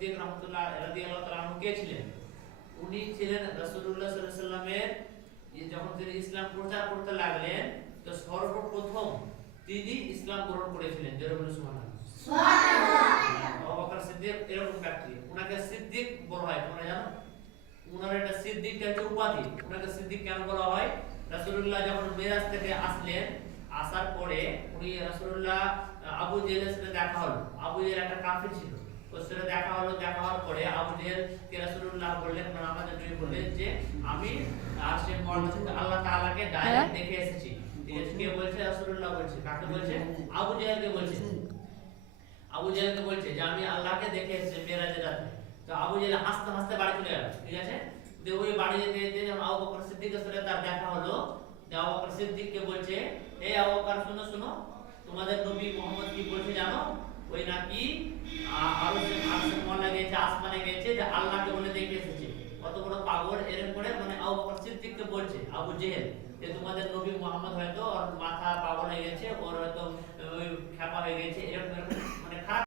সিদ্দিক রাহমাতুল্লাহ রাদিয়াল্লাহু তাআলা আনহু কে ছিলেন? উনি ছিলেন রাসূলুল্লাহ সাল্লাল্লাহু আলাইহি ওয়াসাল্লামের যখন তিনি ইসলাম প্রচার করতে লাগলেন তো সর্বপ্রথম তিনি ইসলাম গ্রহণ করেছিলেন। জোরে বলুন সুবহানাল্লাহ। সুবহানাল্লাহ। আবু বকর সিদ্দিক এরকম ব্যক্তি, উনাকে সিদ্দিক বলা হয়, তোমরা জানো? উনার একটা সিদ্দিক একটা উপাধি। উনাকে সিদ্দিক কেন বলা হয়? রাসূলুল্লাহ যখন মিরাজ থেকে আসলেন, আসার পরে উনি রাসূলুল্লাহ আবু জেহেলের সাথে দেখা হলো। আবু জেহেল একটা কাফির ছিল, ওর সাথে দেখা হলো। দেখা হওয়ার পরে আবু জেহেল কে রাসূলুল্লাহ বললেন, মানে আমাদের নবী বললেন যে আমি আরশে মুআল্লা থেকে আল্লাহ তাআলাকে ডাইরেক্ট দেখে এসেছি। ঠিক আছে, কে বলছে? রাসূলুল্লাহ বলছে। কাকে বলছে? আবু জেহেলকে বলছে। আবু জেহেলকে বলছে যে আমি আল্লাহকে দেখে এসেছি মিরাজের রাতে। তো আবু জেহেল হাসতে হাসতে বাড়ি চলে গেল। ঠিক আছে, যে ওই বাড়ি যেতে যেতে যখন আবু বকর সিদ্দিকের সাথে তার দেখা হলো, যে আবু বকর সিদ্দিককে বলছে, এই আবু বকর শুনো শুনো, তোমাদের নবী মুহাম্মদ কি বলছে জানো? ওই নাকি আরশে মুআল্লা গেছে, আসমানে গেছে, যে আল্লাহকে বলে দেখে এসেছে। কত বড় পাগল! এরকম করে মানে আবু বকর সিদ্দিককে বলছে আবু জেহেল যে তোমাদের নবী মুহাম্মদ হয়তো ওর মাথা পাগল হয়ে গেছে,